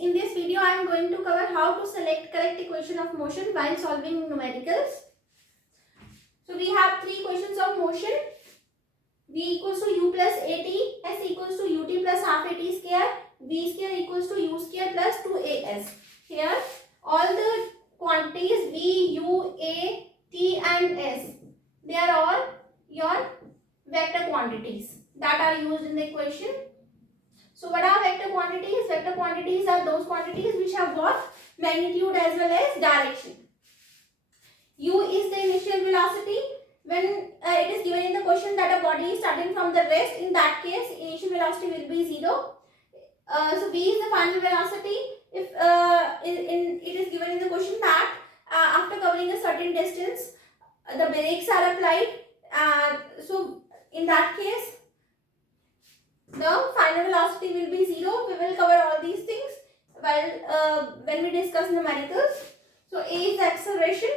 In this video I am going to cover how to select correct equation of motion while solving numericals. So we have three equations of motion. V equals to u plus at, s equals to ut plus half at square, v square equals to u square plus 2as. Here all the quantities v, u, a, t and s, they are all your vector quantities that are used in the equation. So what are vector quantities? Vector quantities are those quantities which have what? Magnitude as well as direction. U is the initial velocity. When it is given in the question that a body is starting from the rest, in that case initial velocity will be 0. So v is the final velocity. If it is given in the question that after covering a certain distance the brakes are applied, so in that case the final velocity will be 0. We will cover all these things while when we discuss numericals. So a is the acceleration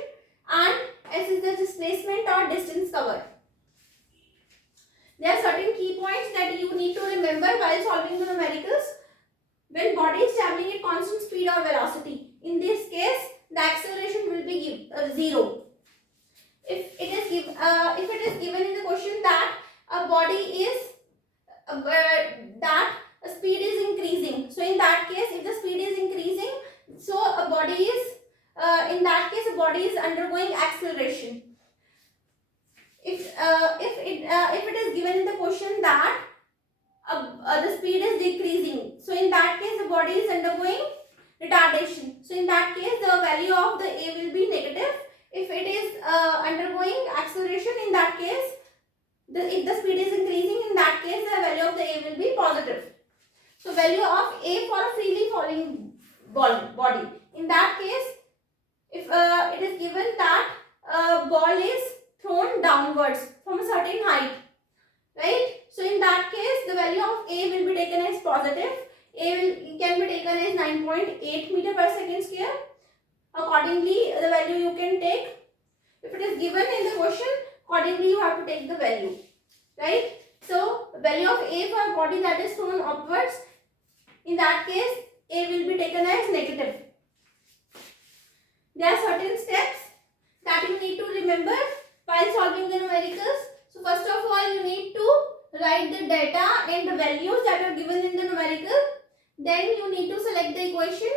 and s is the displacement or distance covered. There are certain key points that you need to remember while solving the numericals. When body is traveling at constant speed or velocity, in this case the acceleration will be 0. If it is given in the question that a body is that speed is increasing, so in that case if the speed is increasing, so a body is in that case a body is undergoing acceleration. If it is given in the question that the speed is decreasing, so in that case the body is undergoing retardation. So in that case the value of the a will be negative. If it is undergoing acceleration, in that case if the speed is increasing, in that case the value of the a will be positive. So value of a for a freely falling body. In that case, if it is given that a ball is thrown downwards from a certain height, right? So in that case the value of a will be taken as positive. Can be taken as 9.8 meter per second square. Accordingly the value you can take. If it is given in the question, accordingly you have to take the value, right? So value of a for a body that is thrown upwards, in that case a will be taken as negative. There are certain steps that you need to remember while solving the numericals. So first of all you need to write the data and the values that are given in the numerical. Then you need to select the equation.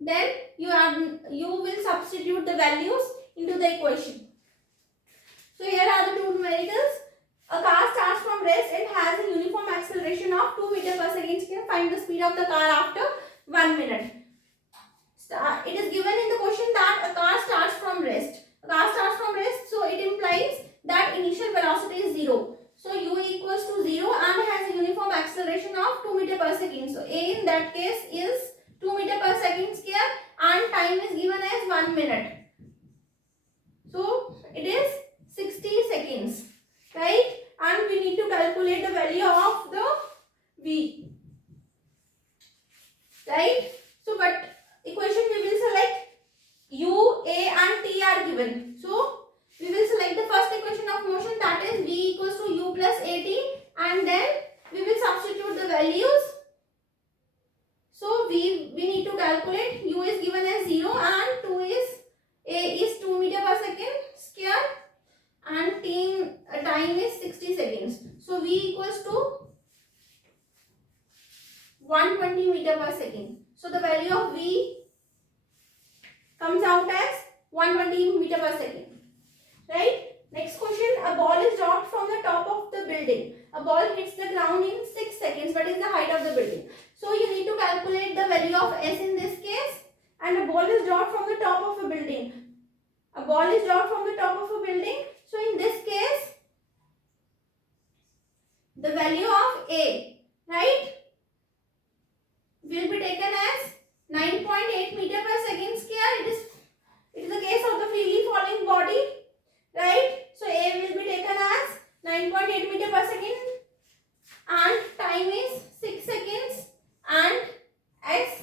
Then you will substitute the values into the equation. So here are the two numericals. A car starts from rest and has a uniform acceleration of 2 meter per second square. Find the speed of the car after 1 minute. It is given in the question that a car starts from rest. A car starts from rest, so it implies that initial velocity is 0. So u equals to 0 and has a uniform acceleration of 2 meter per second. So a in that case is 2 meter per second square and time is given as 1 minute. So it is 60 seconds, right? And we need to calculate the value of the v, right? So what equation we will select? U, a and t are given. So we will select the first equation of motion, that is v equals to u plus at, and then we will substitute the values. So we need to calculate. U is given as 0 and 2 is a is 2 meter per second square and time is 60 seconds. So v equals to 120 meter per second. So the value of v comes out as 120 meter per second, right? Next question, a ball is dropped from the top of the building. A ball hits the ground in 6 seconds. What is the height of the building? So you need to calculate the value of s in this case. And a ball is dropped from the top of a building. A ball is dropped from the top of a building. So in this case, the value of a, right, will be taken as 9.8 meter per second square. It is the case of the freely falling body, right? So a will be taken as 9.8 meter per second and time is 6 seconds and s.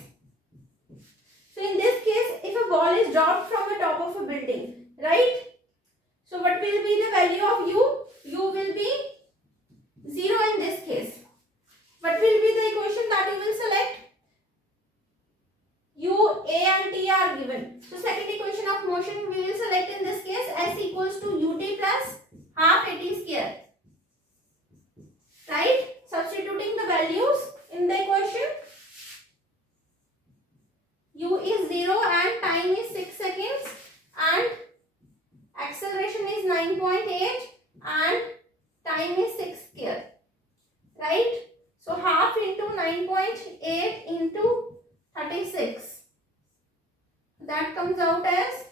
So in this case, if a ball is dropped from the top of a building, right? So what will be the value of u? U will be 0 in this case. What will be the equation that you will select? values in the equation. U is 0 and time is 6 seconds and acceleration is 9.8 and time is 6 square. Right? So half into 9.8 into 36. That comes out as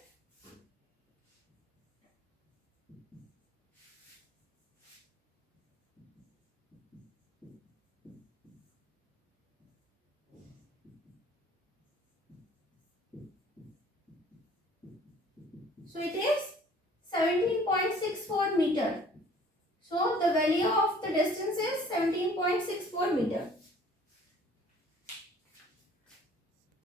17.64 meter. So the value of the distance is 17.64 meter.